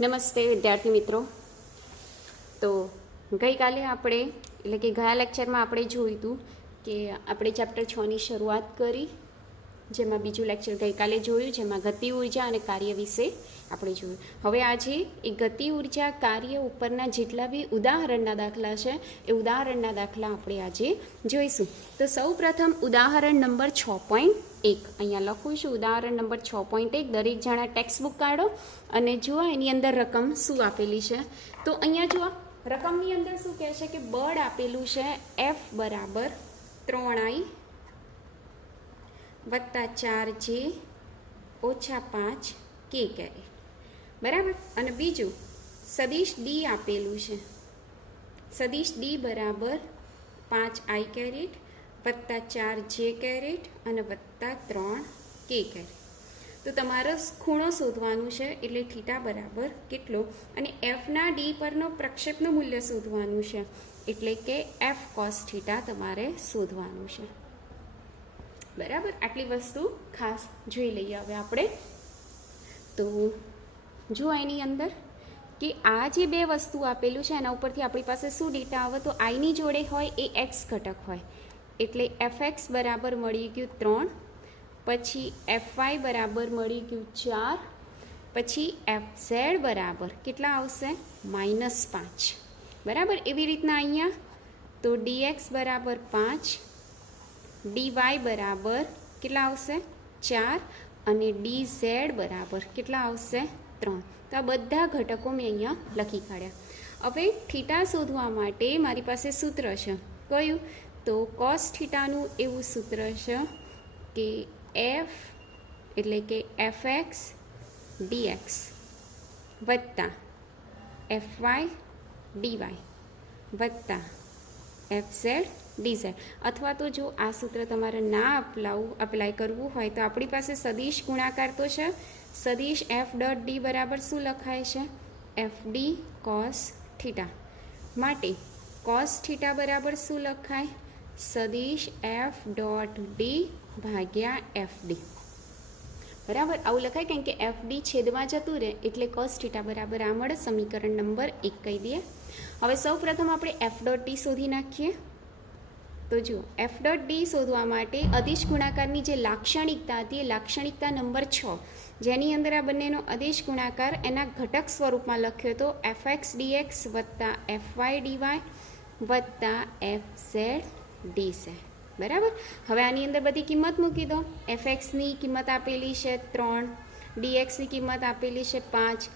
નમસ્તે વિદ્યાર્થી મિત્રો. તો ગઈકાલે આપણે એટલે કે ગયા લેક્ચરમાં આપણે જોયું હતું કે આપણે ચેપ્ટર 6ની શરૂઆત કરી, જેમાં બીજું લેક્ચર ગઈકાલે જોયું, જેમાં ગતિ ઉર્જા અને કાર્ય વિશે આપણે જોયું. હવે આજે એ ગતિ ઉર્જા કાર્ય ઉપરના જેટલા બી ઉદાહરણના દાખલા છે એ ઉદાહરણના દાખલા આપણે આજે જોઈશું. તો સૌ પ્રથમ ઉદાહરણ નંબર 6.1 અહીંયા લખું છું. ઉદાહરણ નંબર 6.1. દરેક જણા ટેક્સ્ટ બુક કાઢો અને જુઓ એની અંદર રકમ શું આપેલી છે. તો અહીંયા જુઓ રકમની અંદર શું કહે છે કે બળ આપેલું છે F બરાબર 3I વત્તા 4J ઓછા 5K કેરેટ, બરાબર. અને બીજું સદિશ D આપેલું છે. સદિશ D બરાબર 5I કેરેટ વત્તા 4J કેરેટ અને વત્તા 3K કેરેટ. તો તમારે ખૂણો શોધવાનું છે, એટલે થીટા બરાબર કેટલો, અને એફના ડી પરનો પ્રક્ષેપનું મૂલ્ય શોધવાનું છે, એટલે કે F cos થીટા તમારે શોધવાનું છે, બરાબર. આટલી વસ્તુ ખાસ જોઈ લઈએ. હવે આપણે તો જો એની અંદર કે આ જે બે વસ્તુ આપેલું છે એના ઉપરથી આપણી પાસે શું ડેટા આવે, તો આઈની જોડે હોય એ એક્સ ઘટક હોય, એટલે fx બરાબર મળી ગયું 3, પછી fy બરાબર મળી ગયું 4, પછી fz બરાબર કેટલા આવશે -5, બરાબર. એવી રીતના અહીંયા તો dx બરાબર 5, dy બરાબર કેટલા આવશે 4 અને dz બરાબર કેટલા આવશે 3. તો આ બધા ઘટકો મેં અહીંયા લખી કાઢ્યા. હવે થીટા શોધવા માટે મારી પાસે સૂત્ર છે. કયું? તો કોસ થીટાનું એવું સૂત્ર છે કે f એટલે કે fx dx વત્તા fy dy વત્તા fz dz. અથવા તો જો આ સૂત્ર તમારે ના અપ્લાય કરવું હોય તો આપણી પાસે સદિશ ગુણાકાર તો છે. સદિશ f ડોટ ડી બરાબર શું લખાય છે? fd cos theta. માટે cos થીટા બરાબર શું લખાય? સદિશ f ડોટ ડી ભાગ્યા fd, બરાબર. આવું લખાય કેમ કે fd છેદમાં જતું રહે એટલે cos થીટા બરાબર આ મળે. સમીકરણ નંબર 1 કહી દઈએ. હવે સૌ પ્રથમ આપણે f ડોટ ડી શોધી નાખીએ. તો જુઓ f ડોટ ડી શોધવા માટે અદિશ ગુણાકારની જે લાક્ષણિકતા હતી એ લાક્ષણિકતા નંબર 6, જેની અંદર આ બંનેનો અદિશ ગુણાકાર એના ઘટક સ્વરૂપમાં લખ્યો હતો fx dx વત્તા fy dy વત્તા fz dz, બરાબર. હવે આની અંદર બધી કિંમત મૂકી દો. fxની કિંમત આપેલી છે 3, dxની કિંમત આપેલી છે 5,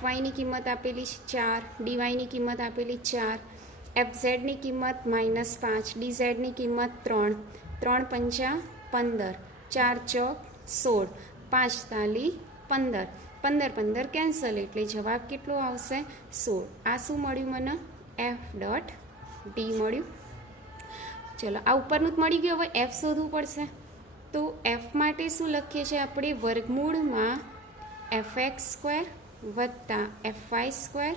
fyની કિંમત આપેલી છે 4, dyની કિંમત આપેલી 4, fzની કિંમત -5, dzની કિંમત 3, 3 પંચા 15, 4 ચોક 16, 5 તાલી 15, 15 15 કેન્સલ એટલે જવાબ કેટલો આવશે 16. આ શું મળ્યું મને? f ડોટ ડી મળ્યું. ચલો આ ઉપરનું જ મળી ગયું. હવે f શોધવું પડશે. તો f માટે શું લખીએ છીએ આપણે? વર્ગમૂળમાં fx સ્ક્વેર વત્તા fy સ્ક્વેર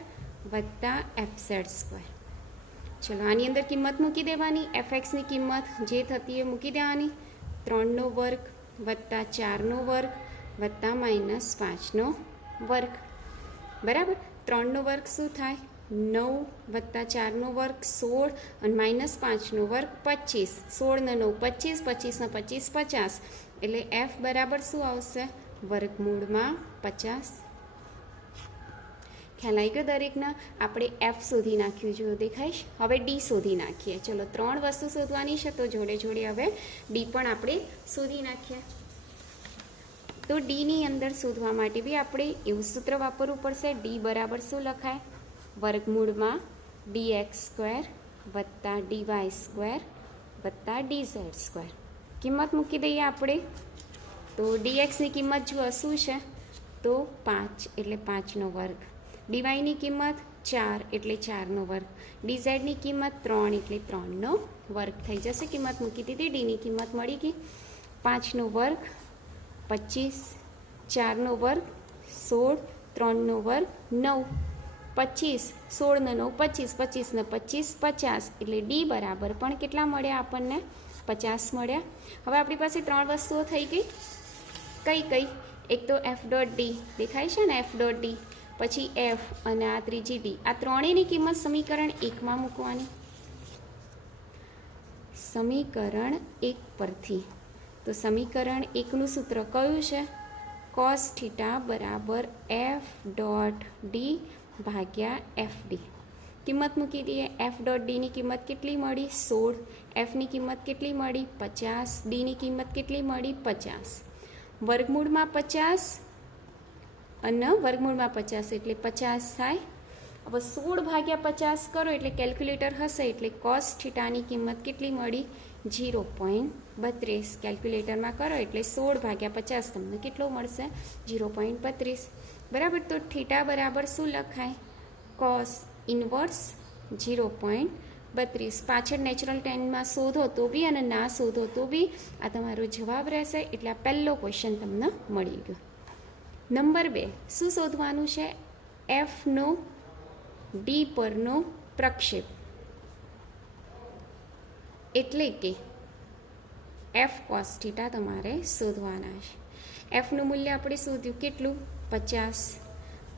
વત્તા fz સ્ક્વેર. ચલો આની અંદર કિંમત મૂકી દેવાની. fxની કિંમત જે થતી એ મૂકી દેવાની. 3નો વર્ગ વત્તા 4નો વર્ગ વત્તા -5નો વર્ગ, બરાબર. 3નો વર્ગ શું થાય? 9 વત્તા 4નો વર્ગ 16 અને -5નો વર્ગ 25. 16 ને 9 25, 25 ને 25 50, એટલે f બરાબર શું આવશે? વર્ગમૂળમાં 50. ખ્યાલ આવી ગયો દરેકના? આપણે f શોધી નાખ્યું, જો દેખાઈશ. હવે ડી શોધી નાખીએ. ચલો 3 વસ્તુ શોધવાની છે તો જોડે જોડે હવે ડી પણ આપણે શોધી નાખીએ. તો ડીની અંદર શોધવા માટે બી આપણે એવું સૂત્ર વાપરવું પડશે. ડી બરાબર શું લખાય? વર્ગમૂળમાં dx સ્ક્વેર વત્તા dy સ્ક્વેર વત્તા dz સ્ક્વેર. કિંમત મૂકી દઈએ આપણે. તો dxની કિંમત જુઓ શું છે? તો 5 એટલે 5નો વર્ગ, ડીવાયની કિંમત 4 એટલે 4નો વર્ગ, ડીઝેડની કિંમત 3 એટલે 3નો વર્ગ થઈ જશે. કિંમત મૂકી દીધી. ડીની કિંમત મળી ગઈ. 5નો વર્ગ 25, 4નો વર્ગ 16, 3નો વર્ગ 9, 25, 16 ને 9 25, 25 ને 25 50, એટલે ડી બરાબર પણ કેટલા મળ્યા આપણને? 50 મળ્યા. હવે આપણી પાસે 3 વસ્તુઓ થઈ ગઈ. કઈ કઈ? એક તો f ડોટ ડી દેખાય છે ને, f ડોટ ડી. પછી એફ અને આ ત્રીજી ડી, આ ત્રણેયની કિંમત સમીકરણ 1માં મૂકવાની. સમીકરણ 1 પરથી તો સમીકરણ 1નું સૂત્ર કયું છે? cos થીટા બરાબર એફ ડોટ ડી ભાગ્યા એફ ડી. કિંમત મૂકી દઈએ. એફ ડોટ ડીની કિંમત કેટલી મળી? 16. એફની કિંમત કેટલી મળી? 50. ડીની કિંમત કેટલી મળી? 50. વર્ગમૂળમાં 50 અને વર્ગમૂળમાં 50 એટલે 50 થાય. હવે 16 ભાગ્યા 50 કરો એટલે કેલ્ક્યુલેટર હશે એટલે cos થીટાની કિંમત કેટલી મળી? 0.32. કેલ્ક્યુલેટરમાં કરો એટલે 16 ભાગ્યા 50 તમને કેટલો મળશે? 0.32. બરાબર. તો થીટા બરાબર શું લખાય? cos inverse 0.32. પાછળ નેચરલ ટેનમાં શોધો તો બી અને ના શોધો તો બી આ તમારો જવાબ રહેશે. એટલે આ પહેલો ક્વેશ્ચન તમને મળી ગયો. નંબર 2 શું શોધવાનું છે? એફનો ડી પરનો પ્રક્ષેપ, એટલે કે એફ કોસ થીટા તમારે શોધવાના છે. એફનું મૂલ્ય આપણે શોધ્યું કેટલું? 50.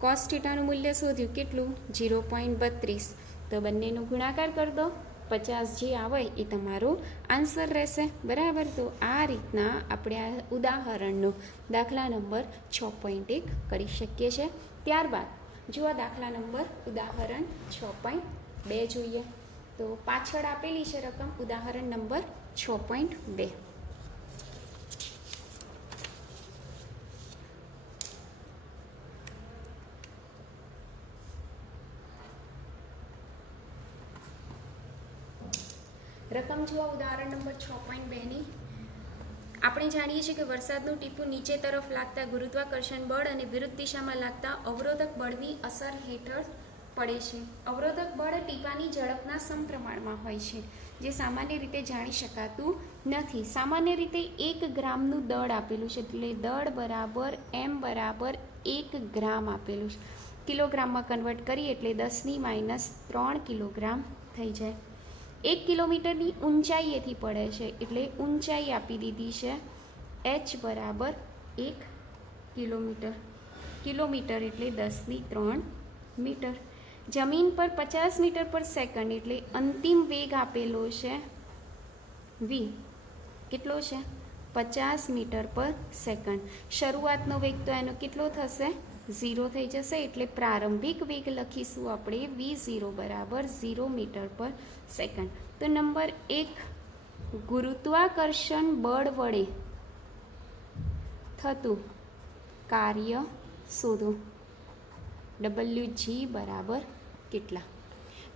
કોસ થીટાનું મૂલ્ય શોધ્યું કેટલું? 0.32. તો બંનેનો ગુણાકાર કરી દો. 50 જે આવે એ તમારો આન્સર રહેશે. બરાબર. તો આ રીતના આપણે આ ઉદાહરણનો દાખલા નંબર 6.1 કરી શકીએ છીએ. ત્યારબાદ જો આ દાખલા નંબર ઉદાહરણ 6.2 જોઈએ. તો પાછળ આપેલી છે રકમ ઉદાહરણ નંબર 6.2. રકમ જુઓ ઉદાહરણ નંબર 6.2ની. આપણે જાણીએ છીએ કે વરસાદનું ટીપું નીચે તરફ લાગતા ગુરુત્વાકર્ષણ બળ અને વિરુદ્ધ દિશામાં લાગતા અવરોધક બળની અસર હેઠળ પડે છે. અવરોધક બળ ટીપાની ઝડપના સમપ્રમાણમાં હોય છે, જે સામાન્ય રીતે જાણી શકાતું નથી. સામાન્ય રીતે 1 ગ્રામનું દળ આપેલું છે, એટલે દળ બરાબર એમ બરાબર 1 ગ્રામ આપેલું છે. કિલોગ્રામમાં કન્વર્ટ કરીએ એટલે 10⁻³ કિલોગ્રામ થઈ જાય. 1 કિલોમીટરની ઊંચાઈએથી પડે છે, એટલે ઊંચાઈ આપી દીધી છે h બરાબર 1 કિલોમીટર. કિલોમીટર એટલે 10⁻³ મીટર. જમીન પર 50 મીટર પર સેકન્ડ, એટલે અંતિમ વેગ આપેલો છે v. કેટલો છે? 50 મીટર પર સેકન્ડ. શરૂઆતનો વેગ તો એનો કેટલો થશે? 0 થઈ જશે. એટલે પ્રારંભિક વેગ લખીશું આપણે v0 બરાબર 0 મીટર પર સેકન્ડ. તો નંબર 1 ગુરુત્વાકર્ષણ બળ વડે થતું કાર્ય શોધો. WG બરાબર કેટલા?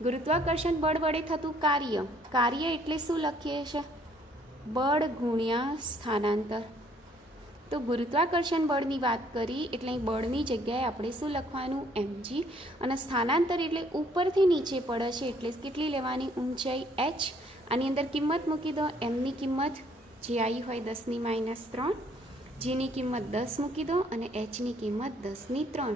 ગુરુત્વાકર્ષણ બળ વડે થતું કાર્ય. કાર્ય એટલે શું લખીએ છીએ? બળ ગુણ્યા સ્થાનાંતર. તો ગુરુત્વાકર્ષણ બળની વાત કરી એટલે બળની જગ્યાએ આપણે શું લખવાનું? mg. અને સ્થાનાંતર એટલે ઉપરથી નીચે પડે છે એટલે કેટલી લેવાની? ઊંચાઈ h. આની અંદર કિંમત મૂકી દો. mની કિંમત જે આવી હોય 10⁻³ જીની કિંમત 10 મૂકી દો અને hની કિંમત 10⁻³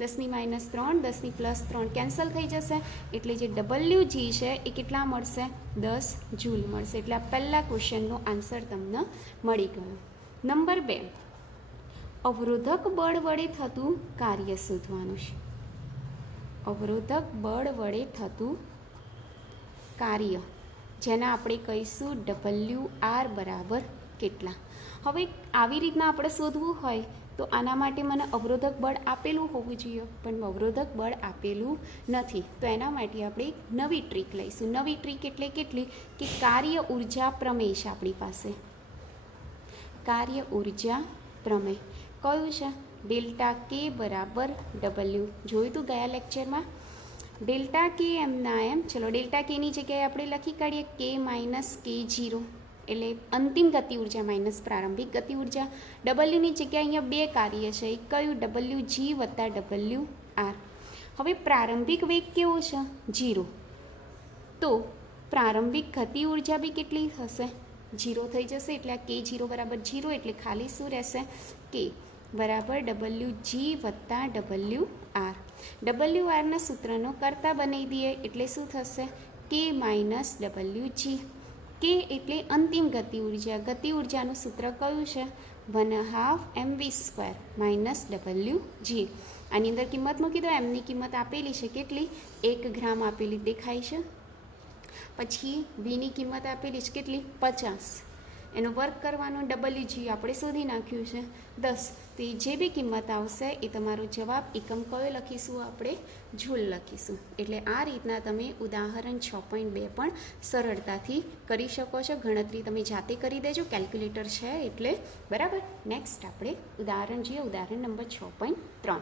10⁻³ 10+3 કેન્સલ થઈ જશે એટલે જે WG છે એ કેટલા મળશે? 10 જૂલ મળશે. એટલે આ પહેલા ક્વેશ્ચનનો આન્સર તમને મળી ગયો. નંબર 2 અવરોધક બળ વડે થતું કાર્ય શોધવાનું છે. અવરોધક બળ વડે થતું કાર્ય જેના આપણે કહીશું WR બરાબર કેટલા. હવે આવી રીતના આપણે શોધવું હોય તો આના માટે મને અવરોધક બળ આપેલું હોવું જોઈએ, પણ અવરોધક બળ આપેલું નથી. તો એના માટે આપણે નવી ટ્રીક લઈશું. નવી ટ્રીક એટલે કેટલી? કે કાર્ય ઉર્જા પ્રમેય છે આપણી પાસે. કાર્ય ઉર્જા પ્રમેય કયું છે? ΔK બરાબર W. જોયું હતું ગયા લેક્ચરમાં. ΔK એમના એમ. ચલો ΔKની જગ્યાએ આપણે લખી કાઢીએ K - K0, એટલે અંતિમ ગતિ ઉર્જા માઇનસ પ્રારંભિક ગતિ ઉર્જા. Wની જગ્યાએ અહીંયા બે કાર્ય છે, એ કયું? WG વત્તા WR. હવે પ્રારંભિક વેગ કેવો છે? 0. તો પ્રારંભિક ગતિ ઉર્જા બી કેટલી થશે? 0 થઈ જશે. એટલે આ K0 બરાબર 0 એટલે ખાલી શું રહેશે? K બરાબર WG વત્તા WR. WRના સૂત્રનો કરતા બનાવી દઈએ એટલે શું થશે? K - WG. K એટલે અંતિમ ગતિ ઉર્જા. ગતિ ઉર્જાનું સૂત્ર કયું છે? 1/2 mv² - WG. આની અંદર કિંમત મૂકી દો. એમની કિંમત આપેલી છે કેટલી? 1 ગ્રામ આપેલી દેખાય છે. પછી વીની કિંમત આપેલી છે કેટલી? 50. એનો વર્ક કરવાનો WG આપણે શોધી નાખ્યું છે 10. તો એ જે બી કિંમત આવશે એ તમારો જવાબ. એકમ કયો લખીશું આપણે? જૂલ લખીશું. એટલે આ રીતના તમે ઉદાહરણ 6.2 પણ સરળતાથી કરી શકો છો. ગણતરી તમે જાતે કરી દેજો, કેલ્ક્યુલેટર છે એટલે. બરાબર. નેક્સ્ટ આપણે ઉદાહરણ જોઈએ, ઉદાહરણ નંબર 6.3.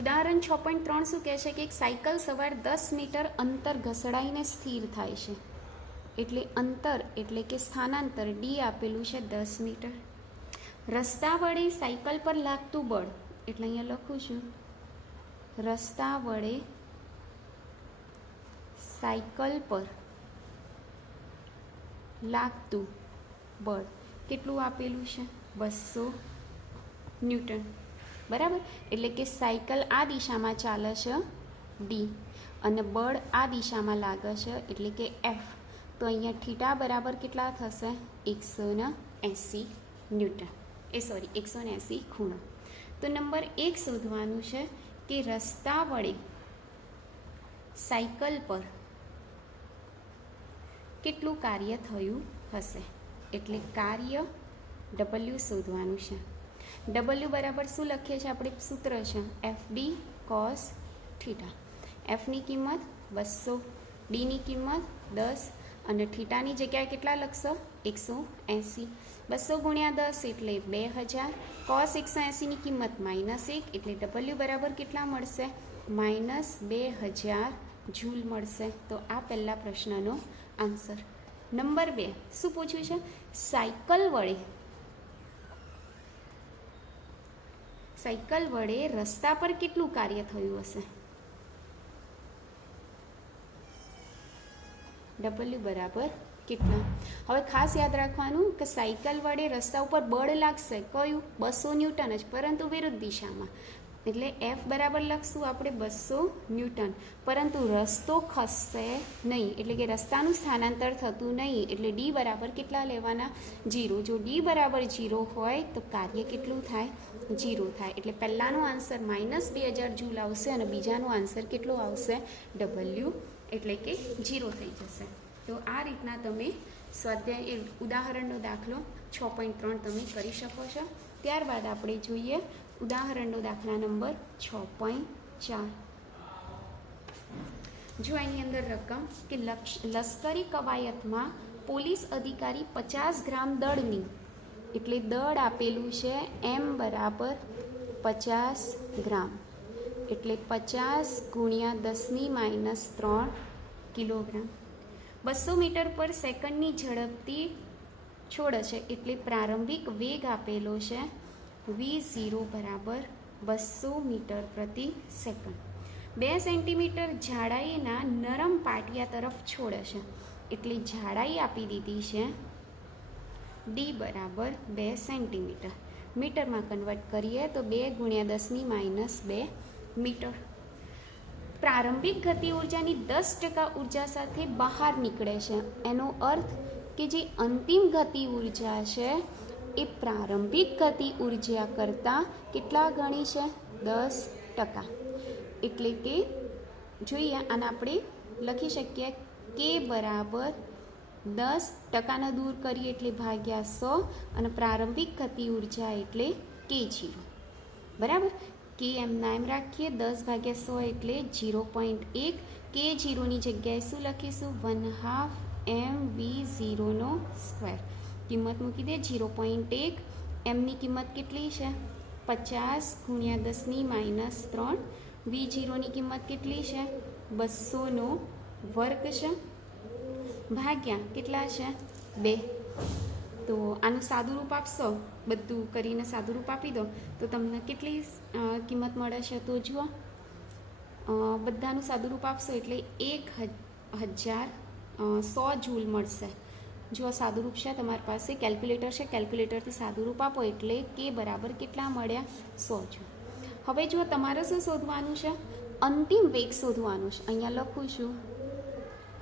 ઉદાહરણ 6.3 શું કહે છે કે એક સાયકલ સવાર 10 મીટર અંતર ઘસડાઈને સ્થિર થાય છે. એટલે અંતર એટલે કે સ્થાનાંતર ડી આપેલું છે 10 મીટર. રસ્તા વડે સાયકલ પર લાગતું બળ, એટલે અહીંયા લખું છું રસ્તા વડે સાયકલ પર લાગતું બળ કેટલું આપેલું છે? 200 ન્યૂટન. બરાબર. એટલે કે સાયકલ આ દિશામાં ચાલે છે ડી અને બળ આ દિશામાં લાગે છે એટલે કે એફ. તો અહીંયા થીટા બરાબર કેટલા થશે? 180 ન્યૂટન. 180 ખૂણો. તો નંબર 1 શોધવાનું છે કે રસ્તા વડે સાયકલ પર કેટલું કાર્ય થયું હશે. એટલે કાર્ય W શોધવાનું છે. W બરાબર શું લખીએ છીએ આપણે? સૂત્ર છે FD cos થીટા. એફની કિંમત 200, ડીની કિંમત 10 અને થીટાની જગ્યાએ કેટલા લખશો? 180. 200 ગુણ્યા 10 એટલે 2000. cos 180ની કિંમત -1 એટલે W બરાબર કેટલા મળશે? -2000 જૂલ મળશે. તો આ પહેલા પ્રશ્નનો આન્સર. નંબર 2 શું પૂછ્યું છે? સાયકલ વડે રસ્તા પર કેટલું કાર્ય થયું હશે? W બરાબર કેટલા? હવે ખાસ યાદ રાખવાનું કે સાયકલ વડે રસ્તા ઉપર બળ લાગશે કયું? 200 ન્યૂટન જ, પરંતુ વિરુદ્ધ દિશામાં. એટલે F બરાબર લખશું આપણે 200 ન્યૂટન, પરંતુ રસ્તો ખસશે નહીં, એટલે કે રસ્તાનું સ્થાનાંતર થતું નહીં. એટલે D બરાબર કેટલા લેવાના? 0. જો D બરાબર 0 હોય તો કાર્ય કેટલું થાય? 0 થાય. એટલે પહેલાનો આન્સર -2000 જૂલ આવશે અને બીજાનો આન્સર કેટલો આવશે? W એટલે કે 0 થઈ જશે. તો આ રીતના તમે સ્વાધ્યાય ઉદાહરણનો દાખલો 6.3 તમે કરી શકો છો. ત્યારબાદ આપણે જોઈએ ઉદાહરણનો દાખલા નંબર 6.4. જો એની અંદર રકમ કે લશ્કરી કવાયતમાં પોલીસ અધિકારી 50 ગ્રામ દળની, એટલે દળ આપેલું છે M બરાબર 50 ગ્રામ, એટલે 50 ગુણ્યા 10⁻³ કિલોગ્રામ 200 મીટર પર સેકન્ડની ઝડપથી છોડે છે. એટલે પ્રારંભિક વેગ આપેલો છે V0 બરાબર 200 મીટર પ્રતિ સેકન્ડ. 2 સેન્ટીમીટર જાડાઈના નરમ પાટિયા તરફ છોડે છે. એટલે જાડાઈ આપી દીધી છે D બરાબર 2 સેન્ટીમીટર. મીટરમાં કન્વર્ટ કરીએ તો 2 ગુણ્યા 10⁻² મીટર. પ્રારંભિક ગતિ ઉર્જાની 10% ઉર્જા સાથે બહાર નીકળે છે. એનો અર્થ કે જે અંતિમ ગતિ ઉર્જા છે એ પ્રારંભિક ગતિ ઉર્જા કરતાં કેટલા ગણી છે? 10%. એટલે કે જોઈએ આને આપણે લખી શકીએ K બરાબર 10%ને દૂર કરીએ એટલે ભાગ્યા 100 અને પ્રારંભિક ગતિ ઉર્જા એટલે K0. બરાબર. K એમના એમ રાખીએ, 10/100 એટલે 0.1. K0ની જગ્યાએ શું લખીશું? 1/2 mv0². કિંમત મૂકી દે 0.1. એમની કિંમત કેટલી છે? 50 ગુણ્યા 10⁻³ V0ની કિંમત કેટલી છે? 200નો વર્ગ છે ભાગ્યા કેટલા છે? 2. તો આનું સાદું રૂપ આપશો, બધું કરીને સાદું રૂપ આપી દો તો તમને કેટલી કિંમત મળે છે? તો જુઓ, બધાનું સાદું રૂપ આપશો એટલે 1100 જૂલ મળશે. જો સાદું રૂપ છે તમારી પાસે, કેલ્ક્યુલેટર છે, કેલ્ક્યુલેટરથી સાદું રૂપ આપો એટલે K બરાબર કેટલા મળ્યા? 100 જૂલ. હવે જો તમારે શું શોધવાનું છે? અંતિમ વેગ શોધવાનું છે. અહીંયા લખું છું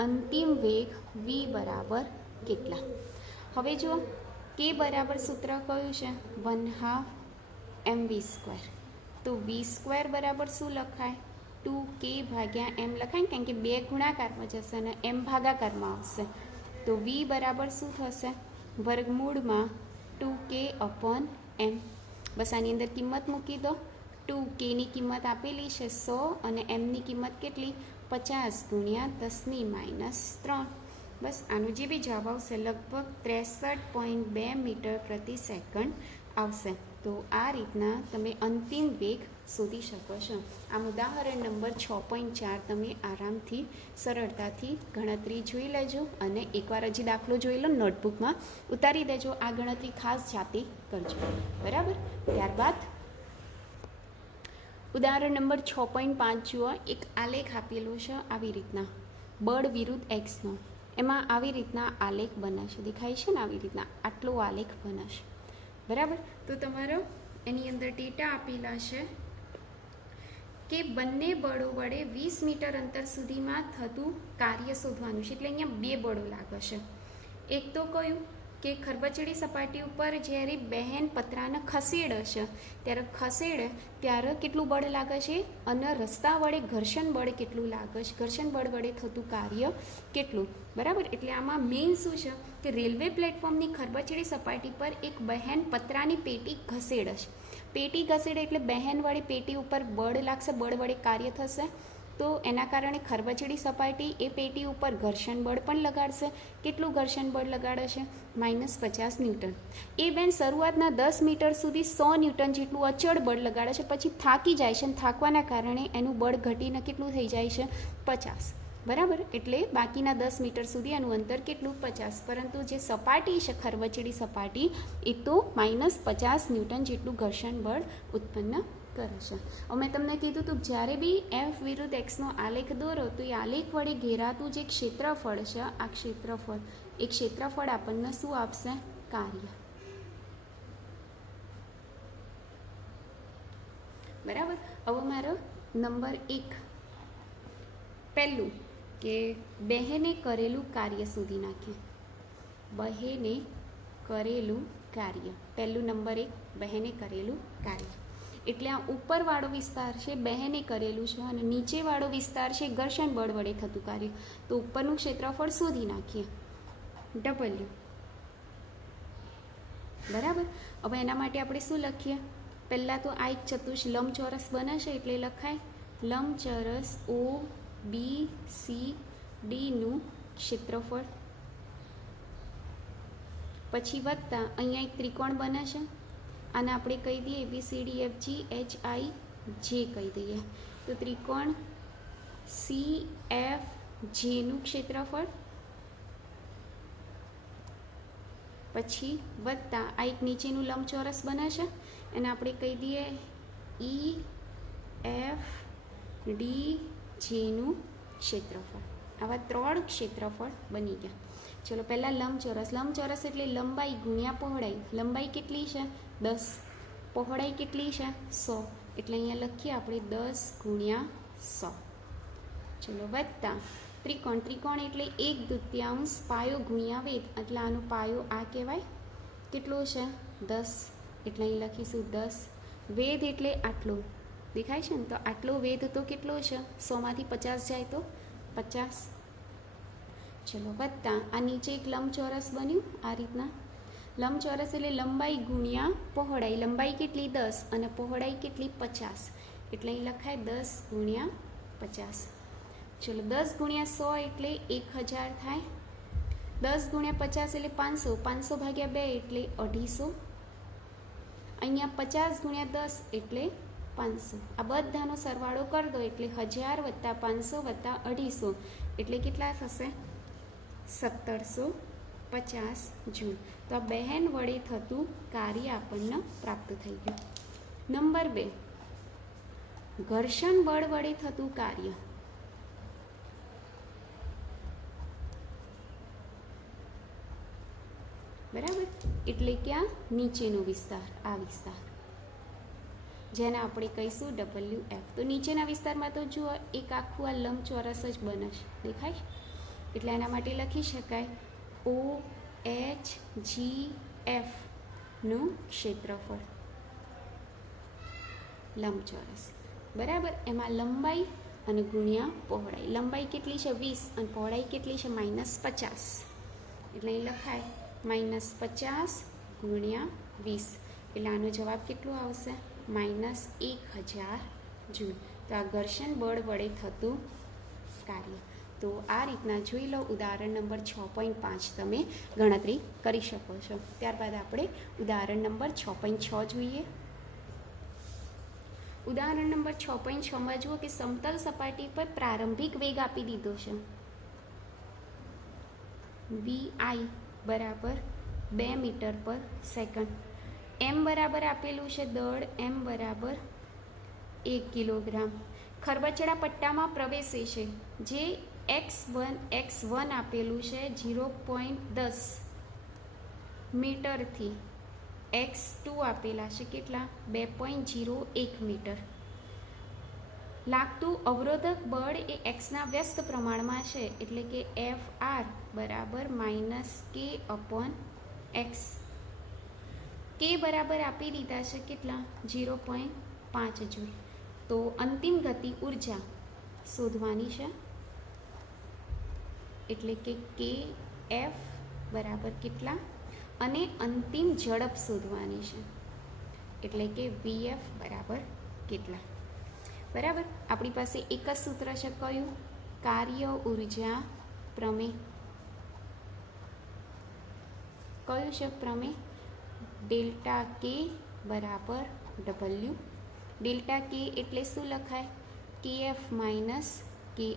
અંતિમ વેગ V બરાબર કેટલા. હવે જો K બરાબર સૂત્ર કયું છે? 1/2 mv². તો v² બરાબર શું લખાય? 2k ભાગ્યા m લખાય, કારણ કે 2 ગુણાકારમાં જશે અને m ભાગાકારમાં આવશે. તો v બરાબર શું થશે? વર્ગમૂળમાં 2k/m. બસ આની અંદર કિંમત મૂકી દો. 2kની કિંમત આપેલી છે 100 અને mની કિંમત કેટલી? 50 × 10⁻³ બસ આનો જે બી જવાબ આવશે લગભગ 63.2 મીટર પ્રતિ સેકન્ડ આવશે. તો આ રીતના તમે અંતિમ વેગ શોધી શકો છો. આમ ઉદાહરણ નંબર 6.4 તમે આરામથી સરળતાથી ગણતરી જોઈ લેજો અને એકવાર હજી દાખલો જોઈ લો, નોટબુકમાં ઉતારી દેજો. આ ગણતરી ખાસ જાતે કરજો, બરાબર. ત્યારબાદ ઉદાહરણ નંબર 6.5 જુઓ. એક આલેખ આપેલો છે આવી રીતના, બળ વિરુદ્ધ એક્સનો. એમાં આવી રીતના આલેખ બને છે, દેખાય છે ને? આવી રીતના આટલો આલેખ બને છે, બરાબર. તો તમારો એની અંદર ડેટા આપેલા છે કે બંને બળો વડે 20 મીટર અંતર સુધીમાં થતું કાર્ય શોધવાનું છે. એટલે અહીંયા 2 બળો લાગે છે. એક તો કયું કે ખરબચડી સપાટી ઉપર જ્યારે બહેન પતરાને ખસેડે છે ત્યારે કેટલું બળ લાગે છે, અને રસ્તા વડે ઘર્ષણ બળ કેટલું લાગે છે, ઘર્ષણ બળ વડે થતું કાર્ય કેટલું, બરાબર. એટલે આમાં મેઇન શું છે કે રેલવે પ્લેટફોર્મની ખરબચડી સપાટી પર એક બહેન પતરાની પેટી ઘસેડે છે. પેટી ઘસેડે એટલે બહેન વડે પેટી ઉપર બળ લાગશે, બળ વડે કાર્ય થશે. તો એના કારણે ખરબચડી સપાટી એ પેટી ઉપર ઘર્ષણ બળ પણ લગાડશે. કેટલું ઘર્ષણ બળ લગાડે છે? -50 ન્યૂટન. એ બેન શરૂઆતના 10 મીટર સુધી 100 ન્યૂટન જેટલું અચળ બળ લગાડે છે. પછી થાકી જાય છે અને થાકવાના કારણે એનું બળ ઘટીને કેટલું થઈ જાય છે? 50, બરાબર. એટલે બાકીના 10 મીટર સુધી એનું અંતર કેટલું? 50. પરંતુ જે સપાટી છે ખરબચડી સપાટી એ તો -50 ન્યૂટન જેટલું ઘર્ષણ બળ ઉત્પન્ન કરે છે. હવે મેં તમને કીધું હતું જ્યારે બી f વિરુદ્ધ xનો આલેખ દોરો તો એ આલેખ વડે ઘેરાતું જે ક્ષેત્રફળ છે, આ ક્ષેત્રફળ આપણને શું આપશે? કાર્ય, બરાબર. હવે મારો નંબર 1 પહેલું કે બહેને કરેલું કાર્ય શોધી નાખીએ. બહેને કરેલું કાર્ય, પહેલું નંબર 1 બહેને કરેલું કાર્ય. એટલે આ ઉપરવાળો વિસ્તાર છે બહેને કરેલું છે અને નીચેવાળો વિસ્તાર છે ઘર્ષણ બળ વડે થતું કાર્ય. તો ઉપરનું ક્ષેત્રફળ શોધી નાખીએ, W, બરાબર. હવે એના માટે આપણે શું લખીએ? પહેલાં તો આ એક લંબચોરસ બને છે એટલે લખાય લંબચોરસ OBCDનું ક્ષેત્રફળ. પછી વત્તા અહીંયા એક ત્રિકોણ બને છે, આને આપણે કહી દઈએ ABCDFGHIJ કહી દઈએ. તો ત્રિકોણ CFJનું ક્ષેત્રફળ. પછી વત્તા આ એક નીચેનું લંબચોરસ બને છે, એને આપણે કહી દઈએ EFDJનું ક્ષેત્રફળ. આવા 3 ક્ષેત્રફળ બની ગયા. ચલો પહેલાં લંબચોરસ એટલે લંબાઈ ગુણ્યા પહોળાઈ. લંબાઈ કેટલી છે? 10. પહોળાઈ કેટલી છે? 100. એટલે અહીંયા લખીએ આપણે 10 × 100. ચલો વત્તા ત્રિકોણ એટલે 1/2 પાયો ગુણ્યા વેધ. એટલે આનો પાયો આ કહેવાય. કેટલો છે? 10. એટલે અહીં લખીશું 10. વેધ એટલે આટલો, દેખાય છે ને? તો આટલો વેધ તો કેટલો છે? 100માંથી 50 જાય તો 50. ચલો વત્તા આ નીચે એક લંબચોરસ બન્યું આ રીતના. લંબચોરસ એટલે લંબાઈ ગુણ્યા પહોળાઈ. લંબાઈ કેટલી? 10 અને પહોળાઈ કેટલી? 50. એટલે અહીં લખાય 10 × 50. ચલો 10 × 100 એટલે 1000 થાય. 10 × 50 એટલે 500. 500 ભાગ્યા 2 એટલે 250. અહીંયા 50 × 10 એટલે 500. આ બધાનો સરવાળો કરી દો એટલે 1000 + 500 + 250 એટલે કેટલા થશે? 1750 જૂલ. તો આ બહેન વડે થતું કાર્ય આપણને પ્રાપ્ત થઈ ગયું. નંબર 2 ઘર્ષણ બળ વડે થતું કાર્ય. બરાબર. એટલે કે આ નીચેનો વિસ્તાર, આ વિસ્તાર જેને આપણે કહીશું WF. તો નીચેના વિસ્તારમાં તો જુઓ એક આખું આ લંબચોરસ જ બને છે, દેખાય? એટલે એના માટે લખી શકાય OHGF નું ક્ષેત્રફળ. લંબચોરસ બરાબર. એમાં લંબાઈ અને ગુણ્યા પહોળાઈ. લંબાઈ કેટલી છે 20 અને પહોળાઈ કેટલી છે -50. એટલે અહીં લખાય -50 ગુણ્યા 20. એટલે આનો જવાબ કેટલો આવશે -1000 જૂલ. તો આ ઘર્ષણ બળ વડે થતું કાર્ય. તો આ રીતના જોઈ લો ઉદાહરણ નંબર 6.5 તમે ગણતરી કરી શકો છો. ત્યારબાદ આપણે ઉદાહરણ નંબર 6.6 જોઈએ. ઉદાહરણ નંબર 6.6માં જુઓ કે સમતલ સપાટી પર પ્રારંભિક વેગ આપી દીધો છે vi બરાબર 2 મીટર પર સેકન્ડ. m બરાબર આપેલું છે દળ m બરાબર 1 કિલોગ્રામ. ખરબચડા પટ્ટામાં પ્રવેશે છે જે x1 આપેલું છે 0.10 મીટરથી x2 આપેલા છે કેટલા 2.01 મીટર. લાગતું અવરોધક બળ એ xના વ્યસ્ત પ્રમાણમાં છે એટલે કે Fr બરાબર -k/x. k બરાબર આપી દીધા છે કેટલા 0.5 જૂલ. તો અંતિમ ગતિ ઉર્જા શોધવાની છે એટલે કે kF બરાબર કેટલા અને અંતિમ ઝડપ શોધવાની છે એટલે કે vf બરાબર કેટલા. બરાબર. આપણી પાસે એક જ સૂત્ર છે કયું કાર્ય ઉર્જા પ્રમેય. કયું છે પ્રમેય ડેલ્ટા કે બરાબર W. ડેલ્ટા કે એટલે શું લખાય kf માઇનસ ki.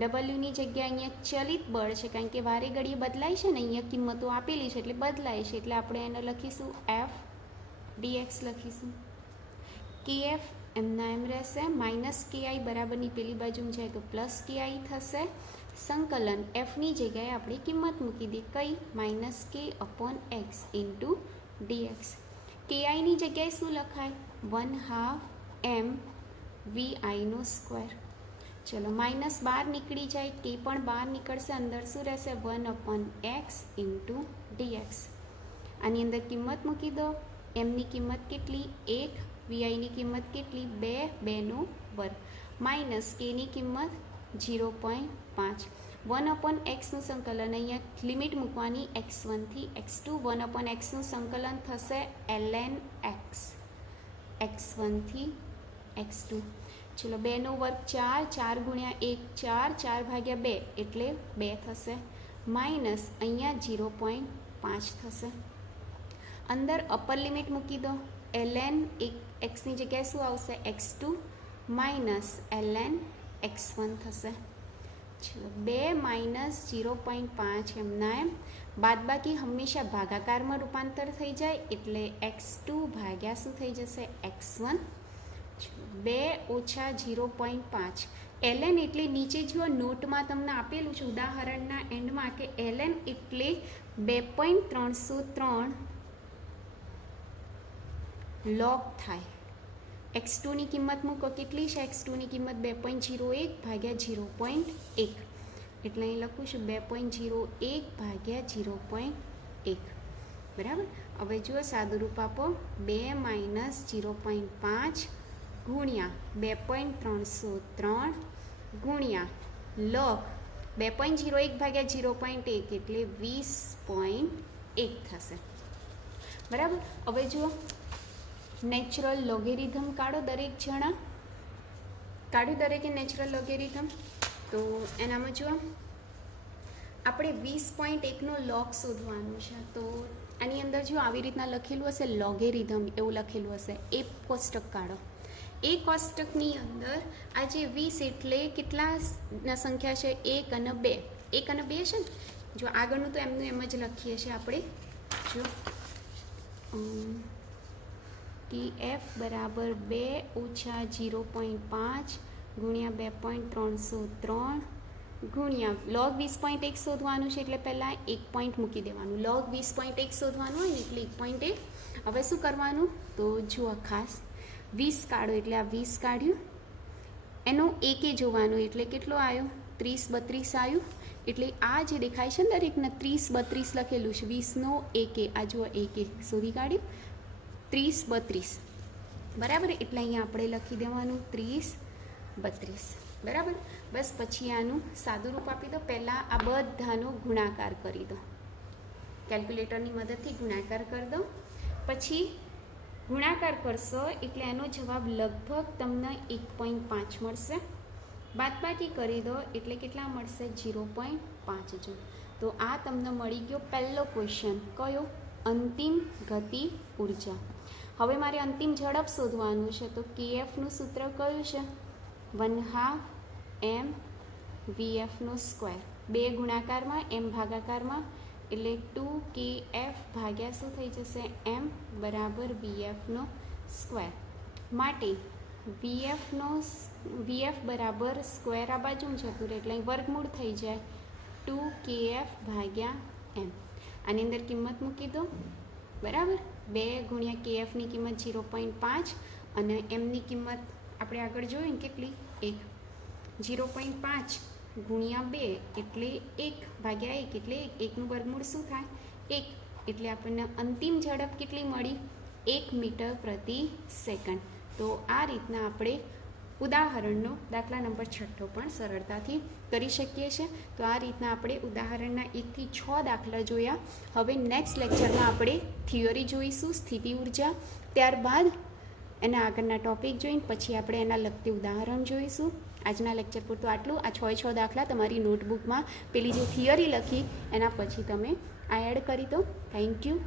ડબલ્યુની જગ્યાએ અહીંયા ચલિત બળ છે કારણ કે વારે ઘડીએ બદલાય છે ને અહીંયા કિંમતો આપેલી છે એટલે બદલાય છે એટલે આપણે એને લખીશું f dx લખીશું. kf એમના એમ રહેશે -ki બરાબરની પેલી બાજુમાં જાય તો +ki થશે. સંકલન fની જગ્યાએ આપણે કિંમત મૂકી દઈએ કઈ -k/x ઇન્ટુ dx. kiની જગ્યાએ શું લખાય 1/2 m vi/2. ચલો માઇનસ બહાર નીકળી જાય કે પણ બહાર નીકળશે અંદર શું રહેશે 1/x ઇન્ટુ dx. આની અંદર કિંમત મૂકી દો. mની કિંમત કેટલી 1, viની કિંમત કેટલી 2, 2નો વર્ગ માઇનસ kની કિંમત 0.5. 1/xનું સંકલન અહીંયા લિમિટ મૂકવાની x1 થી x2. 1/xનું સંકલન થશે ln x x1 થી x2. ચલો 2નો વર્ગ 4, 4 ગુણ્યા 1 4, 4/2 એટલે 2 થશે માઇનસ અહીંયા 0.5 થશે. અંદર અપર લિમિટ મૂકી દો ln xની જગ્યાએ શું આવશે x2 માઇનસ ln x1 થશે. ચલો 2 માઇનસ 0.5 એમના એમ. બાદબાકી હંમેશા ભાગાકારમાં રૂપાંતર થઈ જાય એટલે x2 ભાગ્યા શું થઈ જશે x1. 2 ઓછા 0.5 ln એટલે નીચે જુઓ નોટમાં તમને આપેલું છે ઉદાહરણના એન્ડમાં કે ln એટલે 2.303 log થાય. x2ની કિંમત મૂકો કેટલી છે x2ની કિંમત 2.01 ભાગ્યા 0.1 એટલે અહીં લખું છું 2.01 ભાગ્યા 0.1 બરાબર. હવે જુઓ સાદુરૂપ આપો 2 માઇનસ 0.5 ગુણ્યા 2.303 ગુણ્યા log 2.01 ભાગ્યા 0.1 એટલે 20.1 થશે. બરાબર. હવે જુઓ નેચરલ લોગેરિધમ કાઢો દરેક જણા. કાઢ્યું દરેકે નેચરલ લોગેરિધમ. તો એનામાં જુઓ આપણે 20.1નો લોગ શોધવાનું છે. તો આની અંદર જો આવી રીતના લખેલું હશે લોગેરિધમ એવું લખેલું હશે એ કોષ્ટક કાઢો. એ કોષ્ટકની અંદર આ જે 20 એટલે કેટલા સંખ્યા છે 1 અને 2. 1 અને 2 છે ને જો આગળનું તો એમનું એમ જ લખીએ છીએ આપણે. જો kf બરાબર 2 ઓછા 0.5 ગુણ્યા 2.303 ગુણ્યા log 20.1 શોધવાનું છે એટલે પહેલાં 1 પોઈન્ટ મૂકી દેવાનું. log 20.1 શોધવાનું હોય ને એટલે 1.1. હવે શું કરવાનું તો જુઓ ખાસ 20 કાઢો એટલે આ 20 કાઢ્યું એનો એકે જોવાનું એટલે કેટલો આવ્યો 30 32 આવ્યું. એટલે આ જે દેખાય છે ને દરેકને 30 32 લખેલું છે 20નો એકે આ જુઓ એકે શોધી કાઢ્યું 30 32 બરાબર, એટલે અહીંયા આપણે લખી દેવાનું 30 32, બરાબર. બસ પછી આનું સાદું રૂપ આપી દો. પહેલાં આ બધાનો ગુણાકાર કરી દો, કેલ્ક્યુલેટરની મદદથી ગુણાકાર કરી દો. પછી ગુણાકાર કરશો એટલે એનો જવાબ લગભગ તમને 1.5 મળશે. બાદબાકી કરી દો એટલે કેટલા મળશે? 0.5 જૂલ. તો આ તમને મળી ગયો પહેલો ક્વેશ્ચન. કયો? અંતિમ ગતિ ઉર્જા. હવે મારે અંતિમ ઝડપ શોધવાનું છે. તો કેએફનું સૂત્ર કયું છે? 1/2 mvf². 2 ગુણાકારમાં m ભાગાકારમાં, એટલે 2kf ભાગ્યા શું થઈ જશે? m બરાબર vf². માટે vf બરાબર સ્ક્વેર આ બાજુ જતું રહે એટલે અહીં વર્ગમૂળ થઈ જાય 2kf ભાગ્યા m. આની અંદર કિંમત મૂકી દો, બરાબર. 2 ગુણ્યા kfની કિંમત 0.5 અને mની કિંમત આપણે આગળ જોયું ને કેટલી? 1. 0.5 ગુણ્યા 2 એટલે 1 ભાગ્યા 1 એટલે 1નું વર્ગમૂળ શું થાય? 1. એટલે આપણને અંતિમ ઝડપ કેટલી મળી? 1 મીટર પ્રતિ સેકન્ડ. તો આ રીતના આપણે ઉદાહરણનો દાખલા નંબર 6 પણ સરળતાથી કરી શકીએ છીએ. તો આ રીતના આપણે ઉદાહરણના 1 થી 6 દાખલા જોયા. હવે નેક્સ્ટ લેક્ચરમાં આપણે થિયરી જોઈશું, સ્થિતિ ઉર્જા. ત્યારબાદ એના આગળના ટોપિક જોઈને પછી આપણે એના લગતી ઉદાહરણ જોઈશું. આજના લેક્ચર પૂરતું આટલું. આ 6 દાખલા તમારી નોટબુકમાં પેલી જે થિયરી લખી એના પછી તમે આ એડ કરી દો. Thank you.